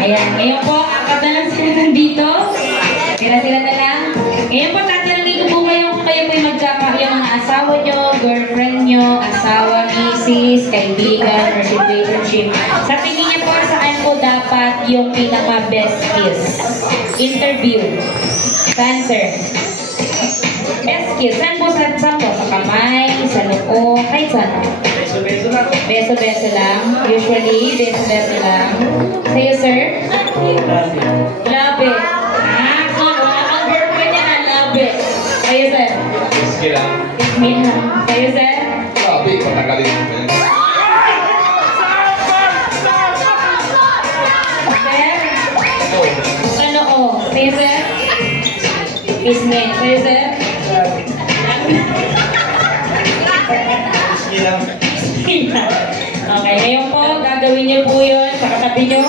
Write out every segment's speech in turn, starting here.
Ayan, ngayon po, apat na lang sila nandito. Sila na lang. Ngayon po, tatanungin ko po kayo kung kayo po yung yung mga asawa nyo, girlfriend nyo, asawa, misis, kaibigan, or situationship. Sa tingin niyo po, saan po dapat yung pinaka-best kiss? Interview. Answer. Best kiss. Saan po? Sa kamay, sa noo, kahit saan? Beso-beso lang. Beso-beso lang. Usually, beso-beso lang. Sa'yo, sir? Love it. So, ang girlfriend niya na love it. Sa'yo, sir? Kiss lang. Kiss me lang. Sa'yo, sir? Grabe, patagalin mo yan. Sir? Ano, oh? Sa'yo, sir? Kiss me. Sa'yo, sir? Kiss lang. Okay, ngayon po, gagawin niyo po yun sa katabi niyo.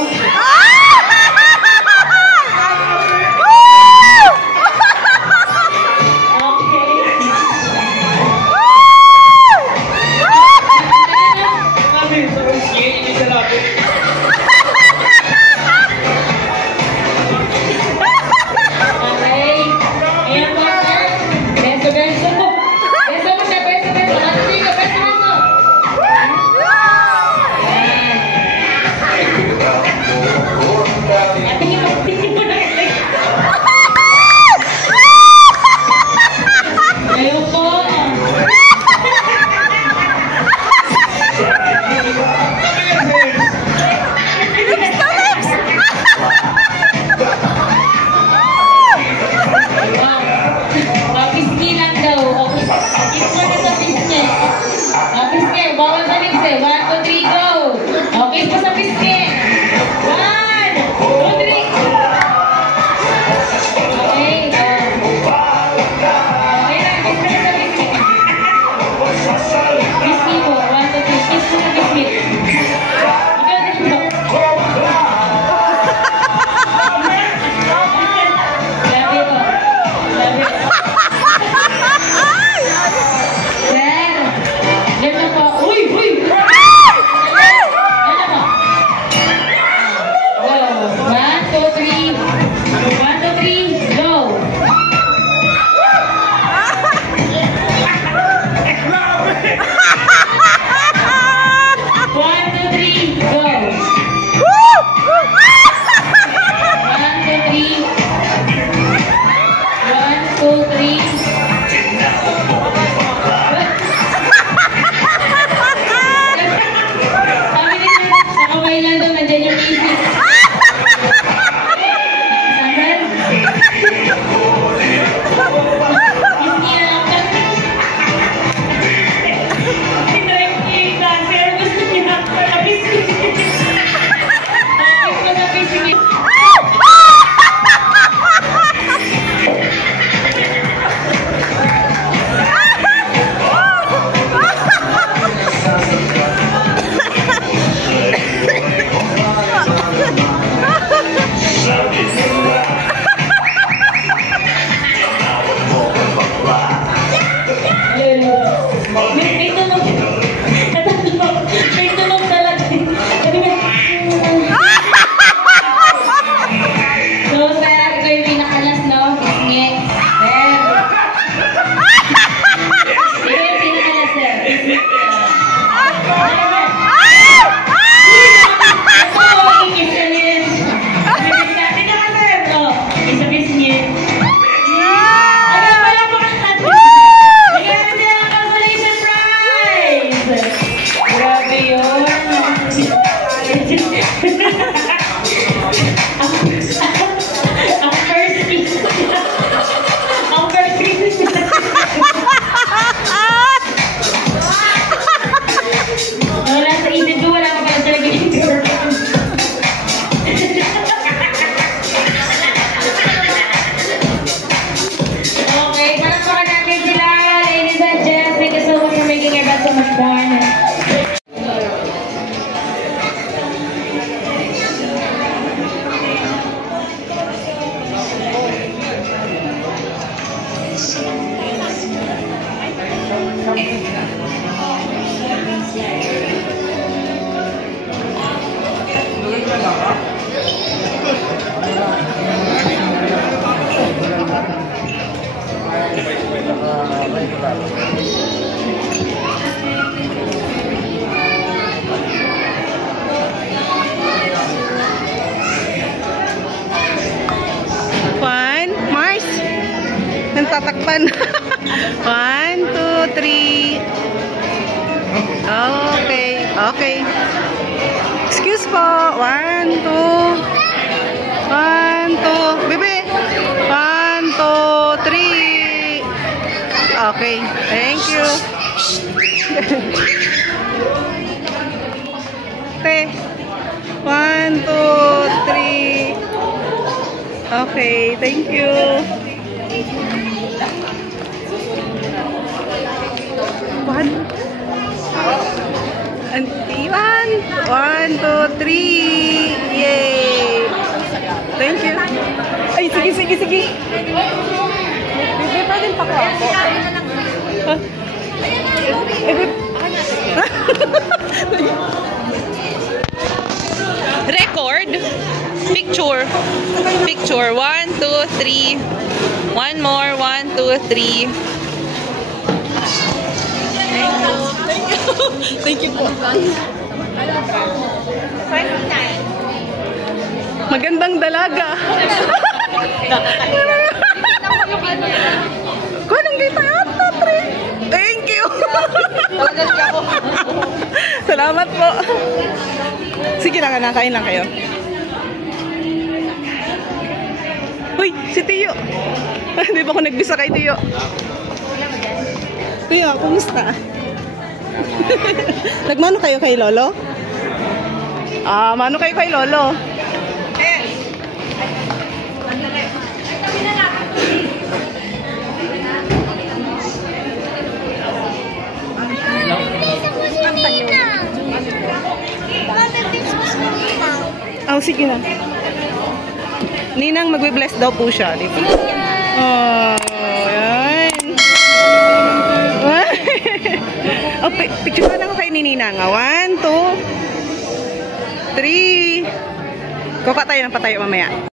tatakpan. 1, 2, 3. Okay. Okay. Excuse po. 1, 2. 1, 2. Bebe. 1, 2, 3. Okay. Thank you. Okay. 1, 2, 3. Okay. Thank you. One. Auntie, 1, 2, 3. Yay! Thank you. Ay, sige. Bebe, pwede pa ko ako. Record. Picture. 1, 2, 3. One more. 1, 2, 3. Thank you po. Magandang dalaga. Kunong kita ata, tre. Thank you. Salamat po. Sige lang, nakain lang kayo. Uy, si Tiyo. Hindi ba ako nagbisa kay Tiyo? Tiyo, kumusta? Nagmano kayo kay Lolo? Mano kayo kay Lolo? Sige na. Ninang magbe-bless daw po siya, di ba? Ayan. Picture na ako kay Ninang. 1, 2, 3. Kuka tayo ng patayo mamaya.